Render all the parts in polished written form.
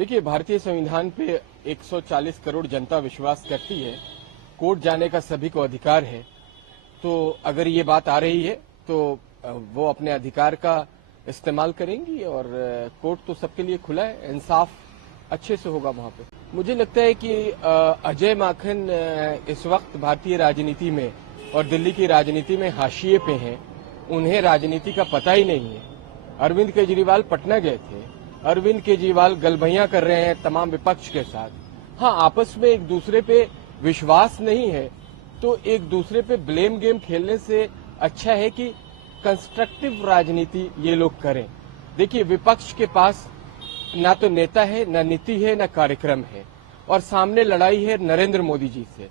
देखिए, भारतीय संविधान पे 140 करोड़ जनता विश्वास करती है। कोर्ट जाने का सभी को अधिकार है। तो अगर ये बात आ रही है तो वो अपने अधिकार का इस्तेमाल करेंगी और कोर्ट तो सबके लिए खुला है। इंसाफ अच्छे से होगा वहां पे। मुझे लगता है कि अजय माखन इस वक्त भारतीय राजनीति में और दिल्ली की राजनीति में हाशिए पे हैं। उन्हें राजनीति का पता ही नहीं है। अरविंद केजरीवाल पटना गए थे। अरविंद केजरीवाल गलभैया कर रहे हैं तमाम विपक्ष के साथ। हाँ, आपस में एक दूसरे पे विश्वास नहीं है तो एक दूसरे पे ब्लेम गेम खेलने से अच्छा है कि कंस्ट्रक्टिव राजनीति ये लोग करें। देखिए, विपक्ष के पास ना तो नेता है, ना नीति है, ना कार्यक्रम है और सामने लड़ाई है नरेंद्र मोदी जी से।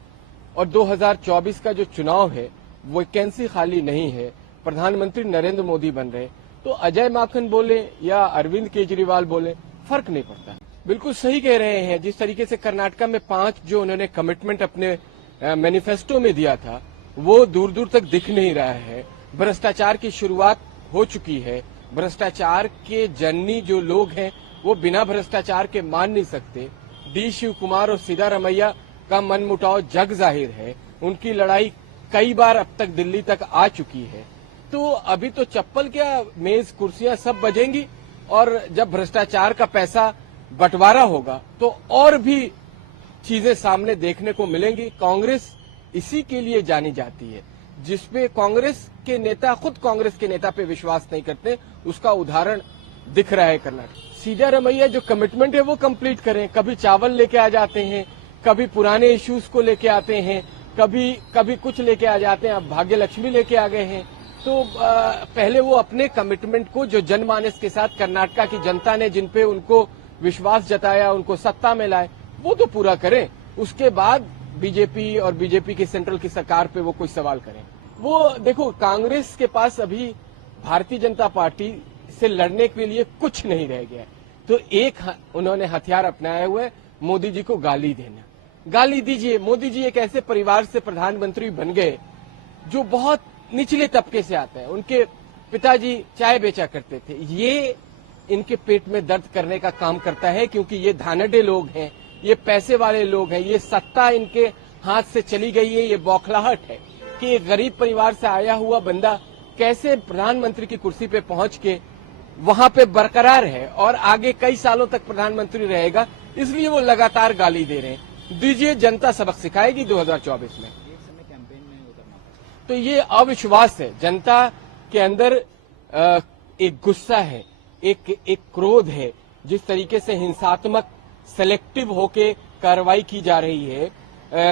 और 2024 का जो चुनाव है वैकेंसी खाली नहीं है, प्रधानमंत्री नरेंद्र मोदी बन रहे। तो अजय माखन बोले या अरविंद केजरीवाल बोले, फर्क नहीं पड़ता। बिल्कुल सही कह रहे हैं। जिस तरीके से कर्नाटका में 5 जो उन्होंने कमिटमेंट अपने मैनिफेस्टो में दिया था वो दूर दूर तक दिख नहीं रहा है। भ्रष्टाचार की शुरुआत हो चुकी है। भ्रष्टाचार के जननी जो लोग हैं वो बिना भ्रष्टाचार के मान नहीं सकते। डी शिव कुमार और सिद्धारमैया का मनमुटाव जग जाहिर है। उनकी लड़ाई कई बार अब तक दिल्ली तक आ चुकी है। तो अभी तो चप्पल क्या, मेज कुर्सियां सब बजेंगी और जब भ्रष्टाचार का पैसा बंटवारा होगा तो और भी चीजें सामने देखने को मिलेंगी। कांग्रेस इसी के लिए जानी जाती है, जिसपे कांग्रेस के नेता खुद कांग्रेस के नेता पे विश्वास नहीं करते। उसका उदाहरण दिख रहा है कर्नाटक। सिद्धारमैया जो कमिटमेंट है वो कंप्लीट करें। कभी चावल लेके आ जाते हैं, कभी पुराने इश्यूज को लेके आते हैं, कभी कुछ लेके आ जाते हैं। अब भाग्य लक्ष्मी लेके आ गए हैं। तो पहले वो अपने कमिटमेंट को जो जनमानस के साथ कर्नाटका की जनता ने जिन पे उनको विश्वास जताया, उनको सत्ता में लाए, वो तो पूरा करें। उसके बाद बीजेपी और बीजेपी की सेंट्रल की सरकार पे वो कोई सवाल करें। वो देखो, कांग्रेस के पास अभी भारतीय जनता पार्टी से लड़ने के लिए कुछ नहीं रह गया है। तो एक उन्होंने हथियार अपनाया हुआ है, मोदी जी को गाली देना। गाली दीजिए। मोदी जी एक ऐसे परिवार से प्रधानमंत्री बन गए जो बहुत निचले तबके से आता है। उनके पिताजी चाय बेचा करते थे। ये इनके पेट में दर्द करने का काम करता है, क्योंकि ये धानडे लोग हैं, ये पैसे वाले लोग हैं, ये सत्ता इनके हाथ से चली गई है। ये बौखलाहट है कि एक गरीब परिवार से आया हुआ बंदा कैसे प्रधानमंत्री की कुर्सी पे पहुंच के वहां पे बरकरार है और आगे कई सालों तक प्रधानमंत्री रहेगा। इसलिए वो लगातार गाली दे रहे हैं। दीजिए, जनता सबक सिखाएगी 2024 में। तो ये अविश्वास है। जनता के अंदर एक गुस्सा है, एक क्रोध है। जिस तरीके से हिंसात्मक सेलेक्टिव होके कार्रवाई की जा रही है,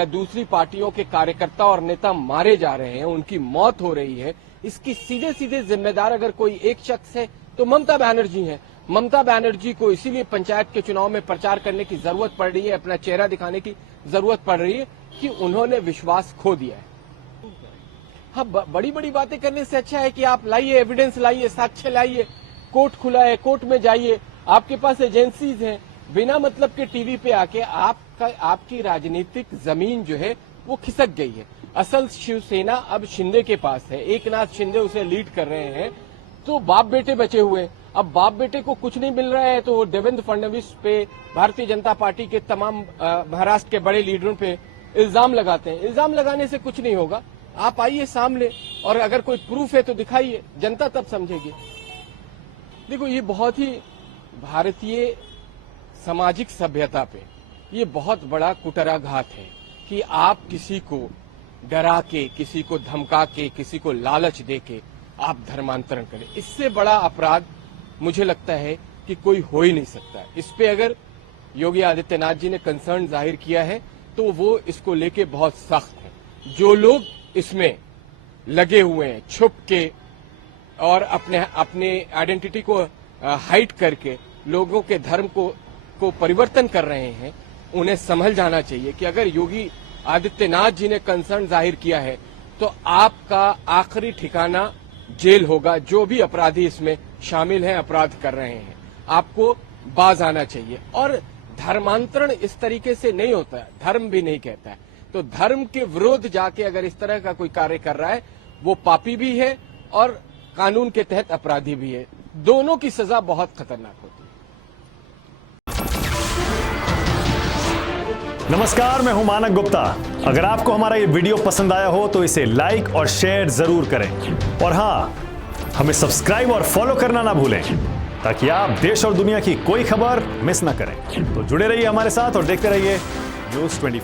दूसरी पार्टियों के कार्यकर्ता और नेता मारे जा रहे हैं, उनकी मौत हो रही है, इसकी सीधे सीधे जिम्मेदार अगर कोई एक शख्स है तो ममता बनर्जी है। ममता बनर्जी को इसीलिए पंचायत के चुनाव में प्रचार करने की जरूरत पड़ रही है, अपना चेहरा दिखाने की जरूरत पड़ रही है कि उन्होंने विश्वास खो दिया है। हाँ, बड़ी बड़ी बातें करने से अच्छा है कि आप लाइए, एविडेंस लाइए, साक्ष्य लाइए। कोर्ट खुला है, कोर्ट में जाइए। आपके पास एजेंसीज हैं। बिना मतलब के टीवी पे आके आपकी राजनीतिक जमीन जो है वो खिसक गई है। असल शिवसेना अब शिंदे के पास है। एकनाथ शिंदे उसे लीड कर रहे हैं। तो बाप बेटे बचे हुए हैं। अब बाप बेटे को कुछ नहीं मिल रहा है तो वो देवेंद्र फडणवीस पे, भारतीय जनता पार्टी के तमाम महाराष्ट्र के बड़े लीडरों पे इल्जाम लगाते हैं। इल्जाम लगाने से कुछ नहीं होगा। आप आइए सामने और अगर कोई प्रूफ है तो दिखाइए, जनता तब समझेगी। देखो, ये बहुत ही भारतीय सामाजिक सभ्यता पे ये बहुत बड़ा कुटराघात है कि आप किसी को डरा के, किसी को धमका के, किसी को लालच दे के आप धर्मांतरण करें। इससे बड़ा अपराध मुझे लगता है कि कोई हो ही नहीं सकता। इस पे अगर योगी आदित्यनाथ जी ने कंसर्न जाहिर किया है तो वो इसको लेके बहुत सख्त है। जो लोग इसमें लगे हुए हैं छुप के और अपने आइडेंटिटी को हाइड करके लोगों के धर्म को परिवर्तन कर रहे हैं, उन्हें समझ जाना चाहिए कि अगर योगी आदित्यनाथ जी ने कंसर्न जाहिर किया है तो आपका आखिरी ठिकाना जेल होगा। जो भी अपराधी इसमें शामिल हैं, अपराध कर रहे हैं, आपको बाज आना चाहिए। और धर्मांतरण इस तरीके से नहीं होता है, धर्म भी नहीं कहता है। तो धर्म के विरोध जाके अगर इस तरह का कोई कार्य कर रहा है वो पापी भी है और कानून के तहत अपराधी भी है। दोनों की सजा बहुत खतरनाक होती है। नमस्कार, मैं हूं मानक गुप्ता। अगर आपको हमारा ये वीडियो पसंद आया हो तो इसे लाइक और शेयर जरूर करें और हाँ, हमें सब्सक्राइब और फॉलो करना ना भूलें ताकि आप देश और दुनिया की कोई खबर मिस ना करें। तो जुड़े रहिए हमारे साथ और देखते रहिए News 24।